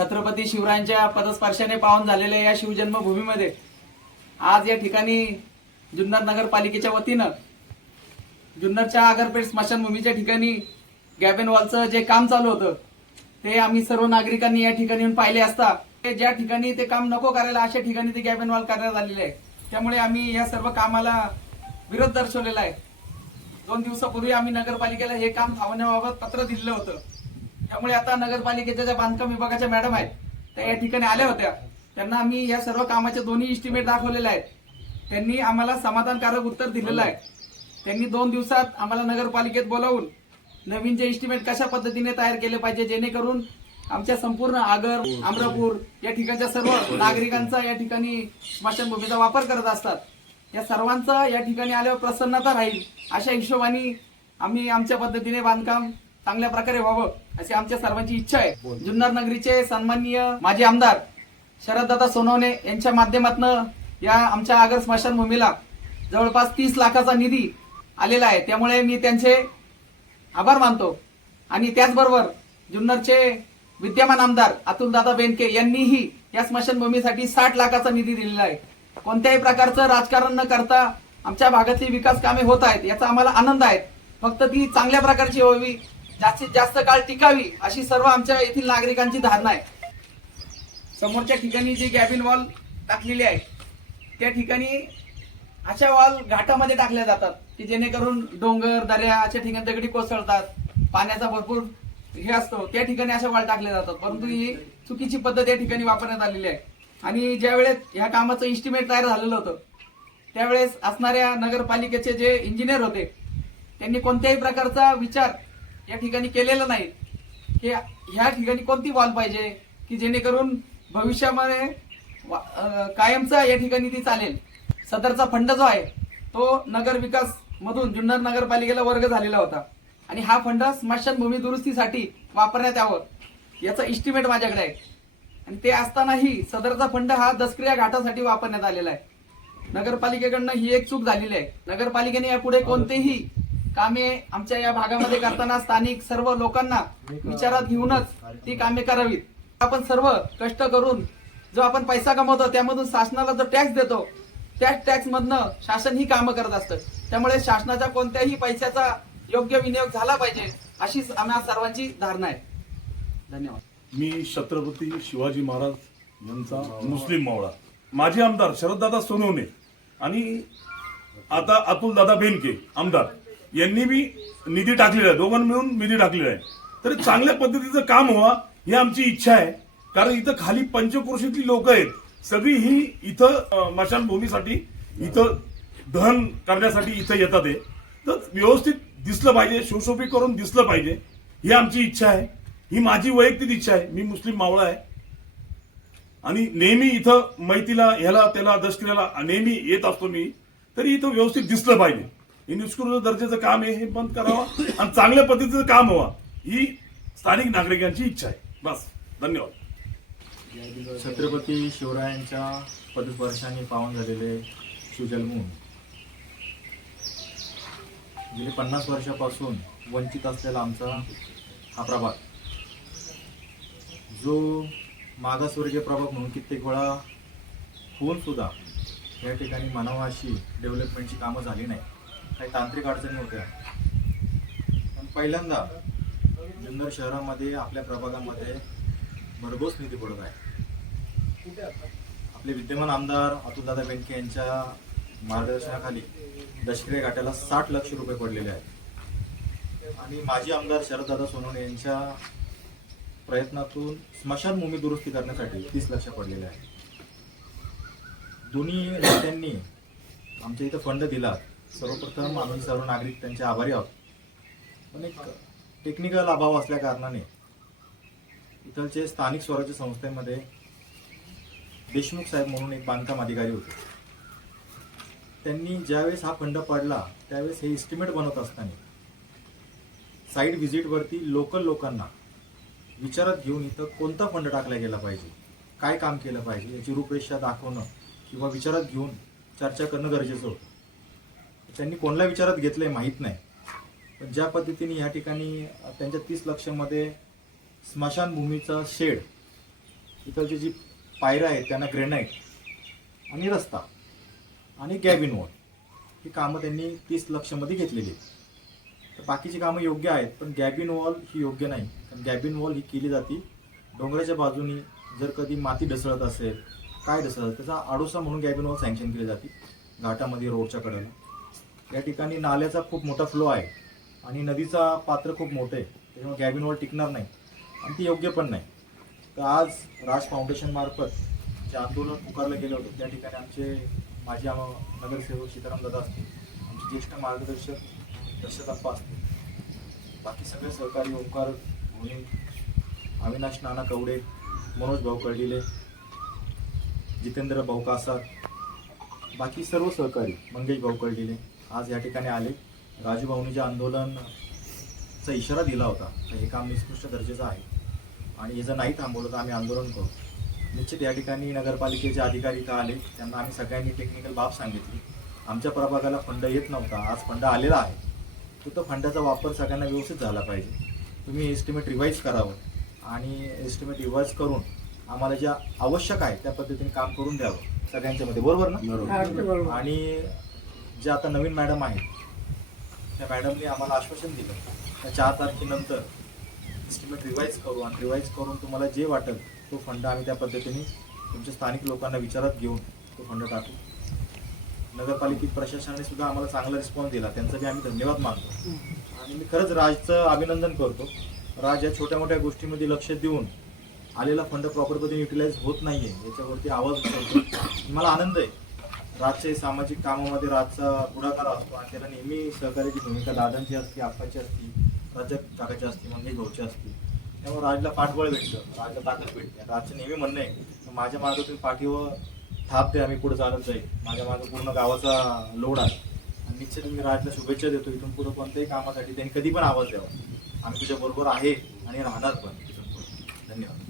छत्रपती शिवरायांच्या पदस्पर्शाने पावन झालेल्या या शिवजन्मभूमीमध्ये आज या ठिकाणी जुन्नर नगरपालिकेच्या वतीनं जुन्नरच्या आगरपेठ स्मशानभूमीच्या ठिकाणी गॅबेन वॉलचं जे काम चालू होतं ते आम्ही सर्व नागरिकांनी या ठिकाणी येऊन पाहिले असता. ते ज्या ठिकाणी ते काम नको करायला अशा ठिकाणी ते गॅबेन वॉल करण्यात आलेले आहे. त्यामुळे आम्ही या सर्व कामाला विरोध दर्शवलेला आहे. दोन दिवसापूर्वी आम्ही नगरपालिकेला हे काम थांबवण्याबाबत पत्र दिलेलं होतं. त्यामुळे आता नगरपालिकेच्या ज्या बांधकाम विभागाच्या मॅडम आहेत त्या या ठिकाणी आल्या होत्या. त्यांना आम्ही या सर्व कामाचे दोन्ही इस्टिमेट दाखवलेले आहेत. त्यांनी आम्हाला समाधानकारक उत्तर दिलेलं आहे. त्यांनी दोन दिवसात आम्हाला नगरपालिकेत बोलावून नवीन जे इस्टिमेट कशा पद्धतीने तयार केले पाहिजे जेणेकरून आमच्या संपूर्ण आगर अमरापूर या ठिकाणच्या सर्व नागरिकांचा या ठिकाणी स्मशानभूमीचा वापर करत असतात. या सर्वांचा या ठिकाणी आल्यावर प्रसन्नता राहील अशा हिशोबाने आम्ही आमच्या पद्धतीने बांधकाम चांगल्या प्रकारे व्हावं अशी आमच्या सर्वांची इच्छा आहे. जुन्नर नगरीचे सन्माननीय माजी आमदार शरददादा सोनवणे यांच्या माध्यमातून या आमच्या आगर स्मशानभूमीला जवळपास तीस लाखाचा निधी आलेला आहे. त्यामुळे मी त्यांचे आभार मानतो. आणि त्याचबरोबर जुन्नरचे विद्यमान आमदार अतुलदादा बेनके यांनीही या स्मशानभूमीसाठी साठ लाखाचा निधी दिलेला आहे. कोणत्याही प्रकारचं राजकारण न करता आमच्या भागातली विकास कामे होत आहेत याचा आम्हाला आनंद आहे. फक्त ती चांगल्या प्रकारची व्हावी जास्तीत जास्त काळ टिकावी अशी सर्व आमच्या येथील नागरिकांची धारणा आहे. समोरच्या ठिकाणी जी गॅबिन वॉल टाकलेली आहे त्या ठिकाणी अशा वॉल घाटामध्ये टाकल्या जातात की जेणेकरून डोंगर दर्या अशा ठिकाणी दगडी कोसळतात पाण्याचा भरपूर हे असतो त्या ठिकाणी अशा वॉल टाकल्या जातात. परंतु ही चुकीची पद्धत या ठिकाणी वापरण्यात आलेली आहे. आणि ज्यावेळेस ह्या कामाचं इस्टिमेट तयार झालेलं होतं त्यावेळेस असणाऱ्या नगरपालिकेचे जे इंजिनियर होते त्यांनी कोणत्याही प्रकारचा विचार या ठिकाणी केलेलं नाही. की ह्या ठिकाणी कोणती वॉल पाहिजे? की जेणेकरून भविष्यामध्ये वा- कायमचा या ठिकाणी ती चालेल. सदरचा फंड जो आहे तो नगर विकास मधून जुन्नर नगरपालिकेला वर्ग झालेला होता. आणि हा फंड स्मशानभूमी दुरुस्तीसाठी वापरण्यात यावं याचा इस्टिमेट माझ्याकडे आहे. आणि ते असतानाही सदरचा फंड हा दसक्रिया घाटासाठी वापरण्यात आलेला आहे. नगरपालिकेकडनं ही एक चूक झालेली आहे. नगरपालिकेने यापुढे कोणतेही कामे आमच्या या भागामध्ये करताना स्थानिक सर्व लोकांना विचारात घेऊनच ती कामे करावीत. आपण सर्व कष्ट करून जो आपण पैसा कमवतो त्यामधून शासनाला जो टॅक्स देतो त्याच टॅक्स मधनं शासन ही कामं करत असतं. त्यामुळे शासनाच्या कोणत्याही पैशाचा योग्य विनियोग झाला पाहिजे अशीच आम्हा सर्वांची धारणा आहे. धन्यवाद. मी छत्रपती शिवाजी महाराज यांचा मुस्लिम मावळा. माजी आमदार शरददादा सोनवणे आणि आता अतुलदादा बेनके आमदार. यांनी बी निधी टाकलेला आहे. दोघांनी मिळून निधी टाकलेला आहे. तर चांगल्या पद्धतीचं काम व्हावं ही आमची इच्छा आहे. कारण इथं खाली पंचक्रोशीतली लोक आहेत. सगळी ही इथं मशानभूमीसाठी इथं दहन करण्यासाठी इथं येतात आहे तर व्यवस्थित दिसलं पाहिजे शोशोपी करून दिसलं पाहिजे. ही आमची इच्छा आहे. ही माझी वैयक्तिक इच्छा आहे. मी मुस्लिम मावळा आहे. आणि नेहमी इथं मैतीला ह्याला त्याला दशक्रियाला नेहमी येत असतो मी. तरी इथं व्यवस्थित दिसलं पाहिजे. हे निष्कृत दर्जाचं काम आहे हे बंद करावं आणि चांगल्या पद्धतीचं काम व्हावं. ही स्थानिक नागरिकांची इच्छा आहे. बस धन्यवाद. छत्रपती शिवरायांच्या पदस्पर्शाने पावन झालेले शिवजन्मभूमी गेली पन्नास वर्षापासून वंचित असलेला आमचा हा प्रभाग. जो मागासवर्गीय प्रभाग म्हणून कित्येक वेळा होऊन सुद्धा या ठिकाणी मानवाशी अशी डेव्हलपमेंटची कामं झाली नाही काही तांत्रिक अडचणी होत्या. पण पहिल्यांदा जुन्नर शहरामध्ये आपल्या प्रभागामध्ये भरघोस निधी पडत आहे. आपले विद्यमान आमदार अतुलदादा बेनके यांच्या मार्गदर्शनाखाली दशक्रिया घाटाला साठ लक्ष रुपये पडलेले आहेत. आणि माजी आमदार शरददादा सोनवणे यांच्या प्रयत्नातून स्मशानभूमी दुरुस्ती करण्यासाठी तीस लक्ष पडलेले आहे दोन्ही नेत्यांनी आमच्या इथं फंड दिला सर्वप्रथम आम्ही सर्व नागरिक त्यांचे आभारी आहोत. पण एक टेक्निकल अभाव असल्या कारणाने इथलचे स्थानिक स्वराज्य संस्थेमध्ये देशमुख साहेब म्हणून एक बांधकाम अधिकारी होते. त्यांनी ज्यावेळेस हा फंड पडला त्यावेळेस हे एस्टिमेट बनवत असताना साईट व्हिजिटवरती लोकल लोकांना विचारात घेऊन इथं कोणता फंड टाकला गेला पाहिजे काय काम केलं पाहिजे याची रूपरेषा दाखवणं किंवा विचारात घेऊन चर्चा करणं गरजेचं होतं. त्यांनी कोणला विचारात घेतलंय माहीत नाही. पण ज्या पद्धतीने या ठिकाणी त्यांच्या तीस लक्षामध्ये स्मशानभूमीचा शेड इथलची जी पायऱ्या आहेत त्यांना ग्रेनाईट आणि रस्ता आणि गॅबिन वॉल ही कामं त्यांनी तीस लक्षमध्ये घेतलेली आहेत. तर बाकीची कामं योग्य आहेत पण गॅबिन वॉल ही योग्य नाही. कारण गॅबिन वॉल ही केली जाते. डोंगराच्या बाजूनी जर कधी माती ढसळत असेल काय ढसळत त्याचा आडोसा म्हणून गॅबिन वॉल सँक्शन केली जाते. घाटामध्ये रोडच्या कडेला. या ठिकाणी नाल्याचा खूप मोठा फ्लो आहे. आणि नदीचा पात्र खूप मोठं आहे. त्याच्यामुळे गॅबिन वॉल टिकणार नाही. आणि ती योग्य पण नाही. तर आज राज फाउंडेशनमार्फत जे आंदोलन पुकारलं गेलं होतं त्या ठिकाणी आमचे माजी आम- नगरसेवक सीताराम दादा असतील आमचे ज्येष्ठ मार्गदर्शक दर्शकप्पा असतील बाकी सगळे सहकारी ओंकार भोनी अविनाश नाना कवडे मनोज भाऊ कळडिले जितेंद्र भाऊ कासार बाकी सर्व सहकारी मंगेश भाऊ कळडिले आज या ठिकाणी आले. राजू भाऊनी जे आंदोलनचा इशारा दिला होता तर हे काम निष्कृष्ट दर्जाचं आहे. आणि हे जर नाही थांबवलं तर आम्ही आंदोलन करू. निश्चित या ठिकाणी नगरपालिकेचे अधिकारी का आले. त्यांना आम्ही सगळ्यांनी टेक्निकल बाब सांगितली. आमच्या प्रभागाला फंड येत नव्हता. आज फंड आलेला आहे. तो तो फंडाचा वापर सगळ्यांना व्यवस्थित झाला पाहिजे. तुम्ही एस्टिमेट रिवाईज करावं. आणि एस्टिमेट रिवाईज करून आम्हाला ज्या आवश्यक आहे त्या पद्धतीने काम करून द्यावं. सगळ्यांच्या मध्ये बरोबर ना? आणि जे आता नवीन मॅडम आहेत त्या मॅडमने आम्हाला आश्वासन दिलं. त्या चार तारखेनंतर इस्टिमेट रिवाईज करू आणि रिवाईज करून तुम्हाला जे वाटेल तो फंड आम्ही त्या पद्धतीने तुमच्या स्थानिक लोकांना विचारात घेऊन तो फंड टाकू. नगरपालिकेत प्रशासनाने सुद्धा आम्हाला चांगला रिस्पॉन्स दिला. त्यांचा बी आम्ही धन्यवाद मानतो. आणि मी खरंच राजचं अभिनंदन करतो. राज या छोट्या मोठ्या गोष्टीमध्ये लक्ष देऊन आलेला फंड प्रॉपर पद्धतीने युटिलाइज होत आहे याच्यावरती आवाज मला आनंद आहे. राजच्या सामाजिक कामामध्ये राजचा पुढाकार असतो आणि त्याला नेहमी सहकार्याची भूमिका दादांची असते आप्पाची असती राजा काकाची असते म्हणजे भाऊची असते. त्यामुळे राजला पाठबळ भेटतं राजला ताकद भेटते. राजचं नेहमी म्हणणं आहे माझ्या मागं तुम्ही पाठीवर थाप द्या आम्ही पुढे चालत जाईल. माझ्या मागं पूर्ण गावाचा लोड आहे. आणि निश्चित मी राजला शुभेच्छा देतो इथून पुढे कोणत्याही कामासाठी त्यांनी कधी पण आवाज द्यावा. आम्ही तुझ्या बरोबर आहे आणि राहणार पण. धन्यवाद.